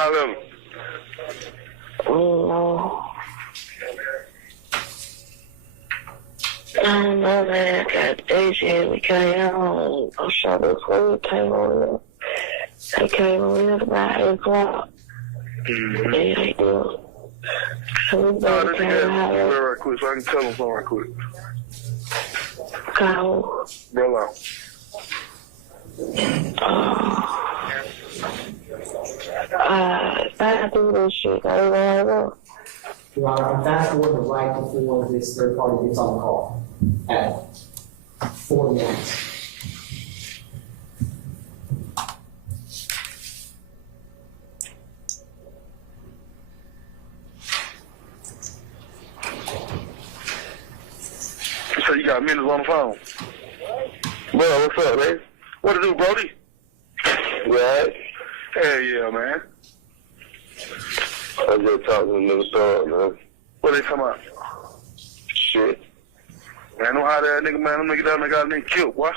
high level? I don't know, man. I got Adrian. We came on. I'm sure the crew came on. They came on about 8 o'clock. Mm-hmm. They do. So we both came out. Right quick, so I can tell them something right quick. Call. Brother. I do this shit. I don't know. Your Honor, that's what the right before this third party gets on the call at 4 minutes. So you got minutes on the phone? Bro, what's up, man? What to do, Brody? Right? Hell yeah, man. I just talked to them in the store, man. What they talking about? Shit. Man, I know how that nigga, man. Them nigga down there got a nigga killed, boy.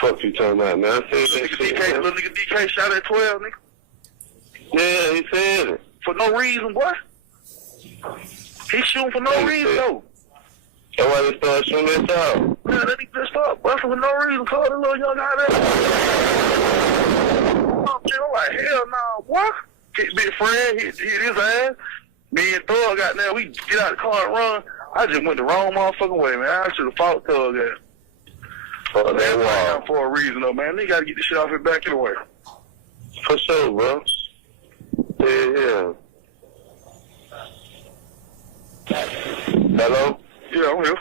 Fuck you talking about, man? I said that shit, DK, little nigga DK shot at 12, nigga. Yeah, he said it. For no reason, boy. He shooting for no reason, though. That's why they started shooting that shot. Man, that nigga just started busting for no reason. Call the little young guy there. I'm like, hell no, boy. Hit big friend, hit his ass. Me and Thug got there. We get out the car and run. I just went the wrong motherfucking way, man. I should have fought Thug there. Oh, that was for a reason, though, man. They got to get this shit off his back anyway. For sure, bro. Yeah. Hello? Yeah, I'm here.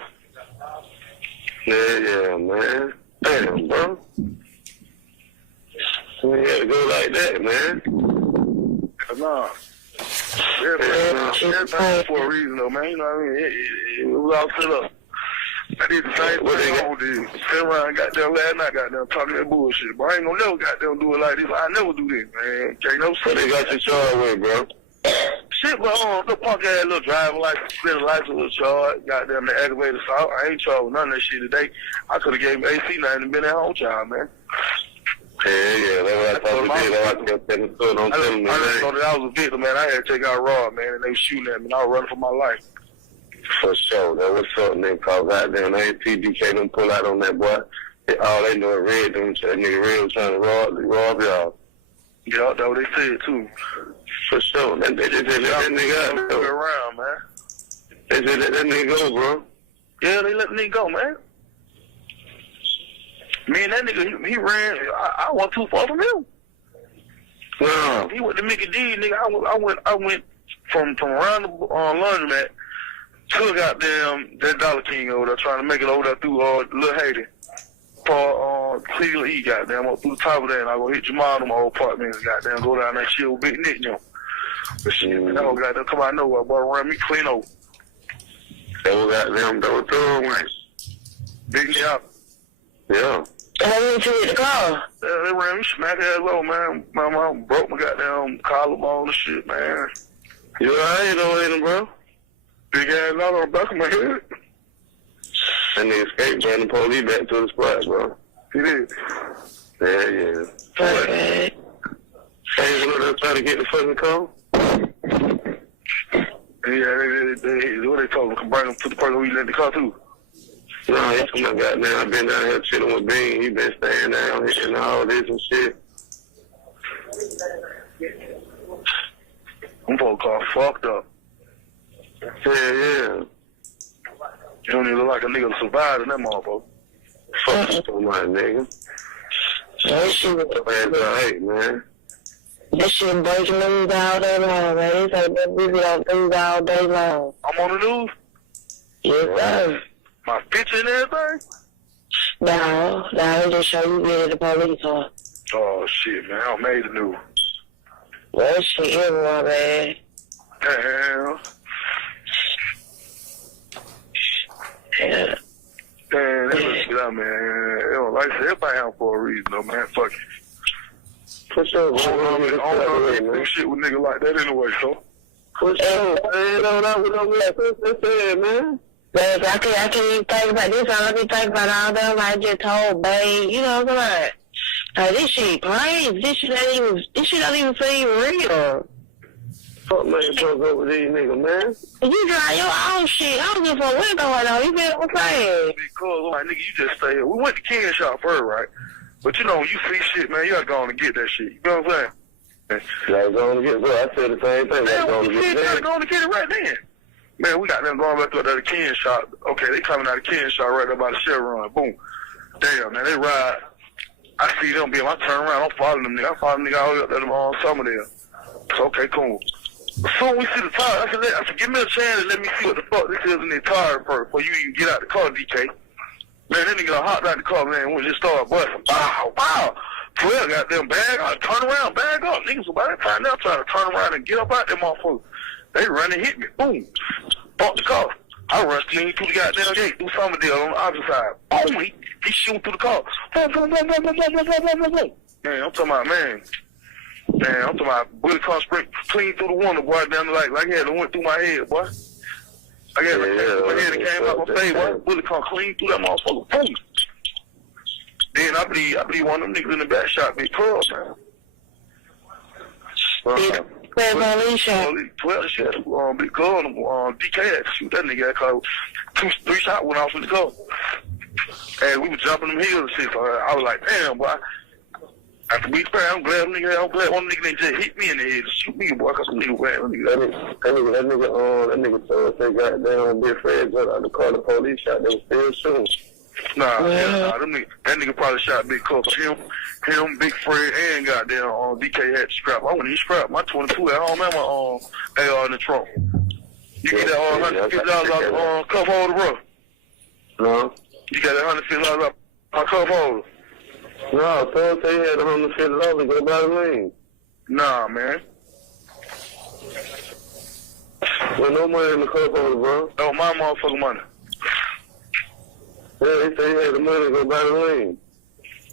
Yeah, man. Damn, bro. We had to go like that, man. Nah. Everything for a reason, though, man. You know what I mean? It was all set up. I did the same thing I did. Sit around, got there last night, got there talking that bullshit. But I ain't gonna never got there and do it like this. I never do this, man. Can't no shit. What they got you charged with, bro? Shit, but the punk ass little driving license, spinning license, little charge. Got them the aggravated assault. I ain't charged with none of that shit today. I could have gave him AC nothing and been at home child, man. Yeah, that's what I thought we did. I was going to tell them. I just thought that I was a victim, man. I had to take out Rod, man, and they was shooting at me, and I was running for my life. For sure. That was something they called goddamn. I ain't see DK them pull out on that boy. All they know is Red. That nigga Red was trying to rob y'all. Yeah, that's what they said, too. For sure. They just let that nigga out. Around, man. They just let that nigga go, bro. Yeah, they let the nigga go, man. Me and that nigga, he ran. I went too far from him. No. He went to Mickey D, nigga. I went from around the laundromat to goddamn that Dollar King over there, trying to make it over there through Little Haiti. For Cleveland E, goddamn, up through the top of that, and I go hit Jamal in my old apartment, goddamn, go down that shit with Big Nick, you know. But shit, man, that whole goddamn come out of nowhere, boy, ran me clean over. That was goddamn double through, man. Big Nick out. Yeah. How did you hit the car? Yeah, they ran me smack ass low, man. My mom broke my goddamn collarbone and shit, man. You alright, though, bro? Big ass knot on the back of my head. And they escaped, ran the police back to the spot, bro. He did. Yeah. Okay. Hey, you know, trying to get the fucking call? Yeah, what they told him, can bring him to the person we let the car to. No, he's come goddamn. I've been down here chilling with Bean. He been staying down here and all this and shit. Them folks car fucked up. Yeah. You don't even look like a nigga to survive in that motherfucker. Fuck you, my nigga. That shit, man. That shit breaking news all day long, man. It's like that busy on news all day long. I'm on the news? Yes, sir. My picture and everything? No, they just show you get the police car. Oh, shit, man. I made the news. That shit everywhere, man. Damn. Yeah. Man, let's get out, man. You know, like I said, everybody out for a reason, though, man. Fuck it. For sure, I don't know shit with niggas like that anyway, so. For sure, man. That was said, man. But I can't even think about this. All I be thinking about all them I just told, babe. You know what I'm saying? This shit crazy. This shit don't even seem real. Fuck man, fuck up with these niggas, man. You drive your own shit. I don't give a fuck what's going on. You feel what I'm saying? Because, like, nigga, you just stay here. We went to Ken shop first, right? But you know, when you see shit, man, you gotta go on and get that shit. You know what I'm saying? You gotta go on and get it. Bro, I said the same thing. Man, when you see it, you gotta go on and get it right then. Man, we got them going back to the Ken shop. Okay, they coming out of Ken shop right there by the Chevron. Boom. Damn, man, they ride. I see them being, I turn around, I'm following them nigga. I follow them nigga all the way up there on Summer there. So, okay, cool. So we see the tire. I said, give me a chance and let me see what the fuck this is in the tire first before you even get out the car, DK. Man, that nigga hopped out the car, man, we just started busting. Wow. 12 got them bag. I turn around, bag up. Niggas by that time they're trying to turn around and get up out them motherfuckers. They run and hit me. Boom. Bought the car. I rushed clean through the goddamn gate, through Summerdale on the opposite side. Boom. He shooting through the car. Boom. Man, I'm talking about, man, I'm talking about bullet car sprint clean through the window, boy, down the like it had went through my head, boy. I got my head and came out my face, boy. Bullet car clean through that motherfucker. Boom. Then I believe one of them niggas in the back shot Big Club, man. 12 shot. 12 shit. Big Club, DK had to shoot that nigga. I called 2-3 shots went off with the car. And we were jumping them hills and shit. So I was like, damn, boy. After we sprayed, I'm glad one nigga didn't just hit me in the head to shoot me, boy, cause some nigga ran. That nigga told us they got down Big Fred got out the car, the police shot, they was still shooting. Nah, that nigga probably shot Big Cup. Him, Big Fred, and goddamn DK had to scrap. I wouldn't even scrap my 22 at home and my AR in the trunk. You get that $150 off cup holder, bro? No. You got that $150 off my cup holder? No, I thought they had $150 to go buy the lane. Nah, man. Well, no money in the cup holder, bro. Oh, my motherfucking money. Yeah, they say he had the money to go buy the lane.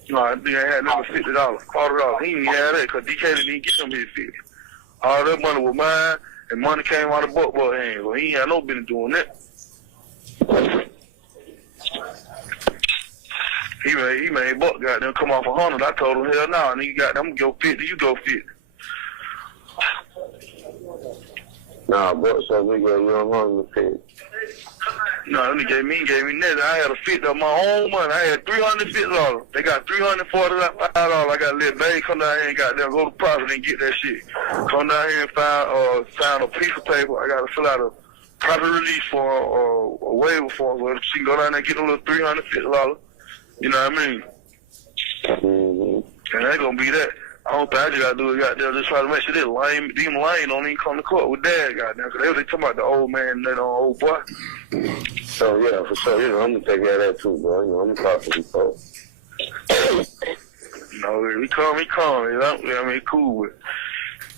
No, that nigga had another $50, $40. He didn't have that because DK didn't even get him his 50. All that money was mine, and money came out of Buck hands. So he ain't had no business doing that. He made Buck goddamn come off 100. I told him, hell no, nigga goddamn go 50, you go 50. Nah, Buck said we got you on 150. No, he gave me nothing. I had a 50 of my own money. I had $350. They got $345. I got a little baby come down here and goddamn go to Providence and get that shit. Come down here and sign a piece of paper. I got to fill out a property release form or a waiver form. So she can go down there and get a little $350. You know what I mean? Mm-hmm. And that gonna be that. I don't think I just gotta do it goddamn just try to make sure this lame don't even come to court with dad goddamn. Cause they talking about the old man and that old boy. So yeah, for sure, you know, I'm gonna take care of that too, bro. You know, I'm gonna talk to these folks. No, he calm, you know? I mean, cool with it.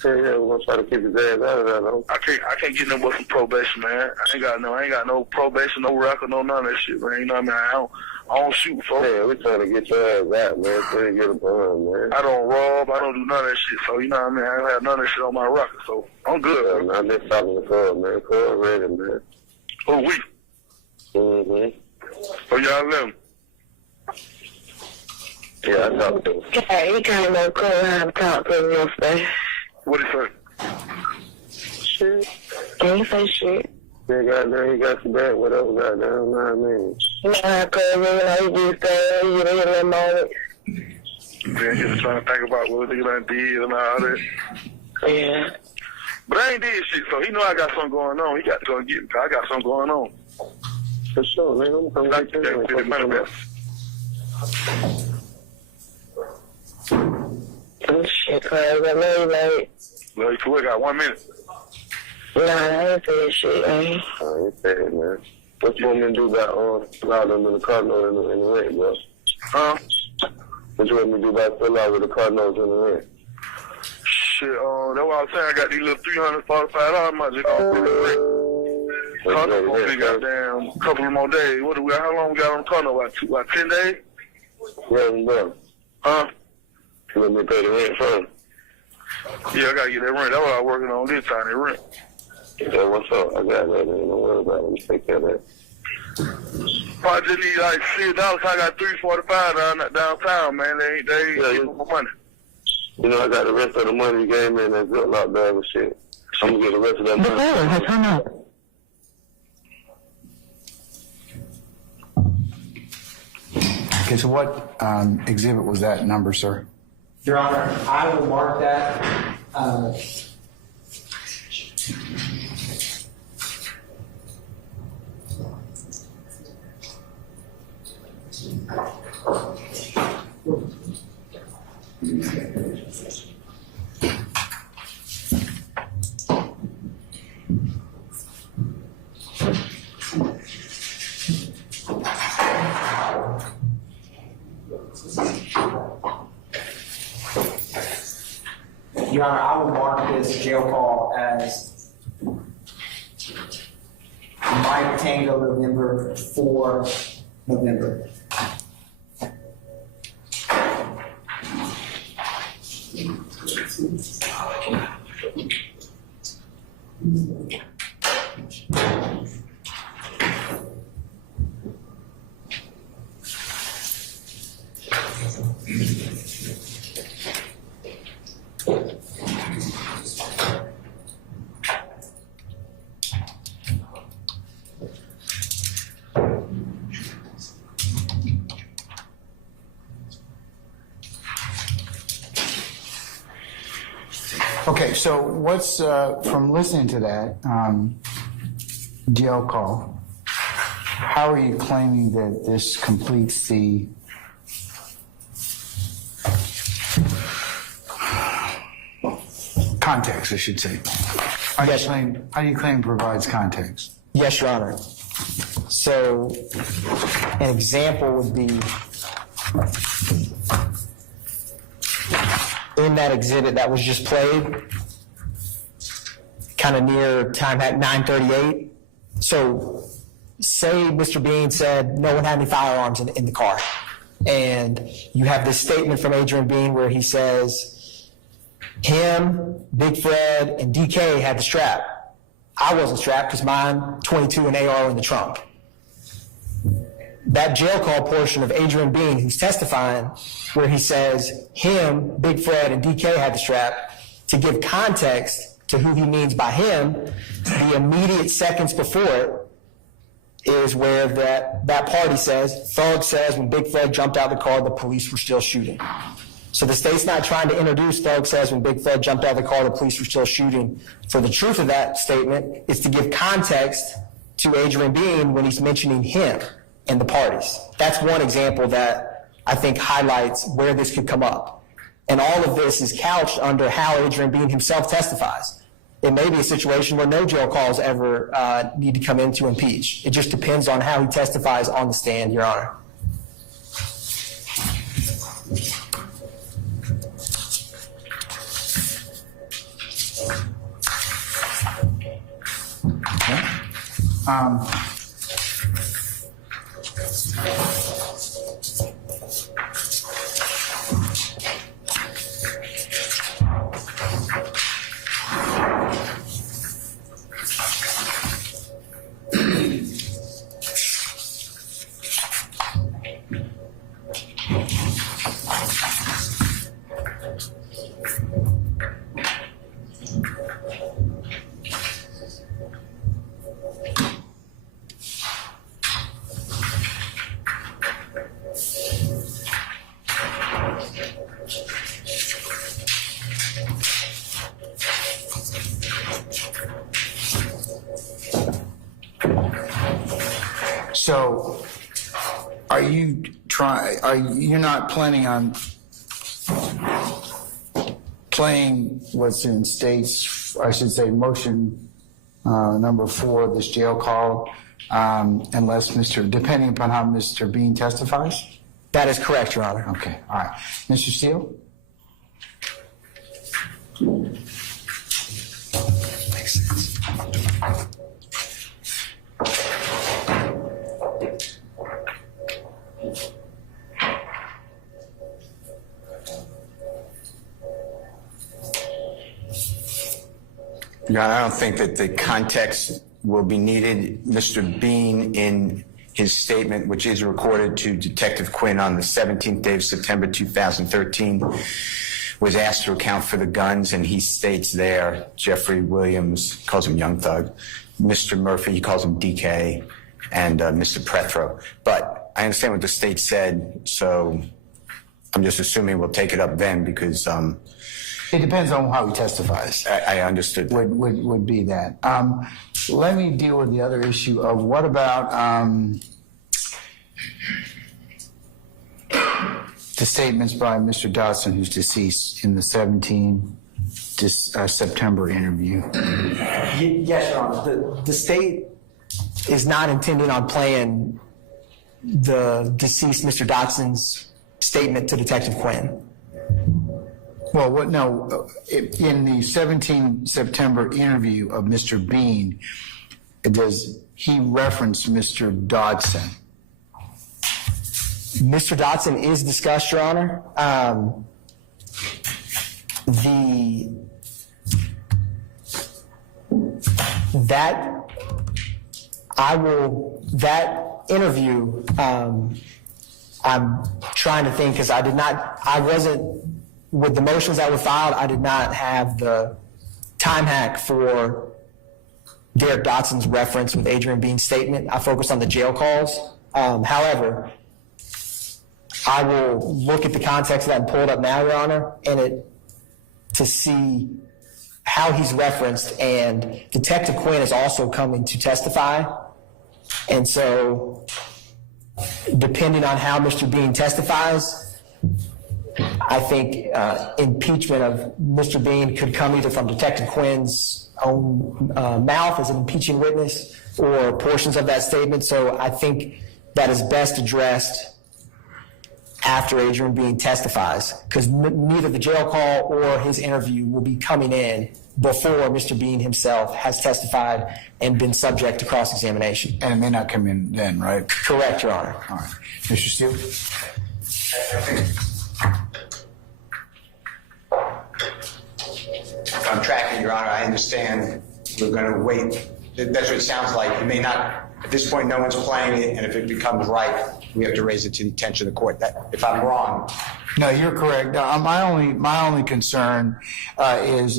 Yeah, we're gonna try to keep his ass out of that, though. I can't get no more from probation, man. I ain't got no probation, no record, no none of that shit, man. You know what I mean? I don't shoot, folks. Yeah, we trying to get your ass out, man. So you get a bond, man. I don't rob. I don't do none of that shit. So, you know what I mean? I don't have none of that shit on my record. So, I'm good, man. I'm just talking to Cole, man. Cole ready, man. Oh, we? Mm-hmm. Oh, y'all let him? Yeah, I talked to him. Okay, he came over Cole and I talked to him yesterday. What'd he say? Shit. He ain't say shit. He got some bad, whatever, goddamn, you know what I mean? Yeah, cause you know, he just said, you know, in that moment. Then he was trying to think about what nigga done did and all that. Yeah. But I ain't did shit, so he know I got something going on. He got to go get me, cause I got something going on. For sure, man. I'm coming back to you. Oh, shit, cuz I love you, baby. Love you, cool. I got 1 minute. Nah, I ain't saying shit, man. I ain't saying, man. What you want me to do about fill them in the car note in the rent, bro? Huh? What you want me to do about fill out with the car notes in the rent? Shit, that's what I was saying. I got these little $345. I might just go for the rent. Car note gonna be goddamn a couple of more days. How long we got on the car note? About 10 days? Yeah, bro. Huh? You want me to pay the rent first? Yeah, I gotta get that rent. That's what I was working on this time, that rent. Yeah, what's up? I got that, man. Don't worry about it. Let me take care of that. Probably just need like $6. I got $3.45 downtown, man. They ain't giving my money. You know, I got the rest of the money you gave me in that good lockdown and shit. I'm gonna get the rest of that money. The has hung up. Okay, so what exhibit was that number, sir? Your Honor, I will mark that. Your Honor, I will mark this jail call as Mike Tango November 4 November. Okay, so what's, from listening to that jail call, how are you claiming that this completes the context, I should say? How do you claim provides context? Yes, Your Honor. So an example would be in that exhibit that was just played, kind of near time at 9:38. So say Mr. Bean said no one had any firearms in the car. And you have this statement from Adrian Bean where he says, him, Big Fred, and DK had the strap. I wasn't strapped because mine, 22 and AR in the trunk. That jail call portion of Adrian Bean, who's testifying, where he says him, Big Fred, and DK had the strap, to give context to who he means by him, the immediate seconds before it is where that party says, Thug says when Big Fred jumped out of the car, the police were still shooting. So the state's not trying to introduce Thug says when Big Fred jumped out of the car, the police were still shooting. For the truth of that statement is to give context to Adrian Bean when he's mentioning him and the parties. That's one example that I think highlights where this could come up. And all of this is couched under how Adrian Bean himself testifies. It may be a situation where no jail calls ever need to come in to impeach. It just depends on how he testifies on the stand, Your Honor. So, you're not planning on playing what's in state's, I should say, motion number 4 of this jail call, unless depending upon how Mr. Bean testifies? That is correct, Your Honor. Okay, all right. Mr. Steele? Makes sense. I don't think that the context will be needed. Mr. Bean, in his statement, which is recorded to Detective Quinn on the 17th day of September 2013, was asked to account for the guns, and he states there, Jeffrey Williams calls him Young Thug, Mr. Murphy, he calls him DK, and Mr. Prethro. But I understand what the state said, so I'm just assuming we'll take it up then because... It depends on how he testifies. I understood. Would be that. Let me deal with the other issue of what about the statements by Mr. Dodson, who's deceased, in the 17 September interview. Yes, Your Honor. The state is not intending on playing the deceased Mr. Dodson's statement to Detective Quinn. Well, in the 17 September interview of Mr. Bean, does he reference Mr. Dodson? Mr. Dodson is discussed, Your Honor. That interview, I'm trying to think because with the motions that were filed, I did not have the time hack for Derek Dodson's reference with Adrian Bean's statement. I focused on the jail calls. However, I will look at the context of that and pull it up now, Your Honor, to see how he's referenced. And Detective Quinn is also coming to testify. And so, depending on how Mr. Bean testifies, I think impeachment of Mr. Bean could come either from Detective Quinn's own mouth as an impeaching witness or portions of that statement. So I think that is best addressed after Adrian Bean testifies, because neither the jail call or his interview will be coming in before Mr. Bean himself has testified and been subject to cross-examination. And it may not come in then, right? Correct, Your Honor. All right. Mr. Steele? If I'm tracking, Your Honor, I understand we're going to wait. That's what it sounds like. It may not, at this point, no one's playing it, and if it becomes right, we have to raise it to the attention of the court. If I'm wrong. No, you're correct. My only concern is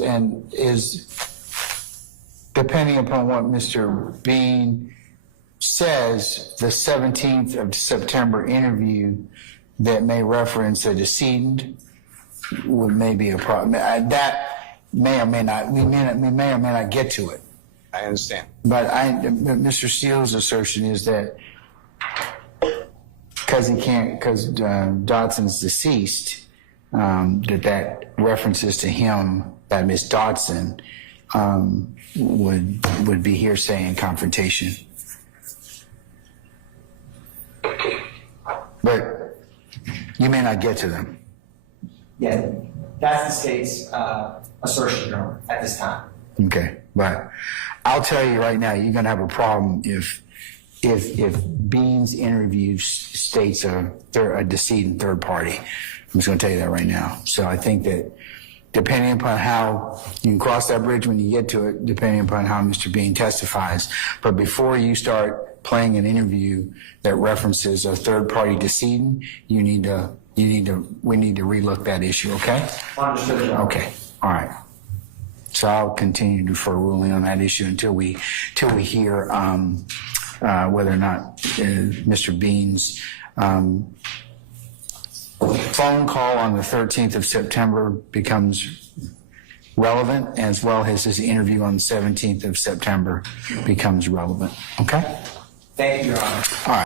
depending upon what Mr. Bean says, the 17th of September interview that may reference a decedent may be a problem. That may or may not, we may or may not get to it. I understand. But Mr. Steele's assertion is that because Dodson's deceased, that references to him, that Miss Dodson, would be hearsay and confrontation. But you may not get to them. Yeah, that's the state's assertion, Your Honor, at this time. Okay, but I'll tell you right now, you're going to have a problem if Bean's interview states they're a decedent third party. I'm just going to tell you that right now. So I think that depending upon how you can cross that bridge when you get to it, depending upon how Mr. Bean testifies. But before you start playing an interview that references a third party decedent, we need to relook that issue. Okay. Understood, Your Honor. Okay. All right. So I'll continue to defer ruling on that issue until we hear whether or not Mr. Bean's phone call on the 13th of September becomes relevant, as well as his interview on the 17th of September becomes relevant. Okay? Thank you, Your Honor. All right.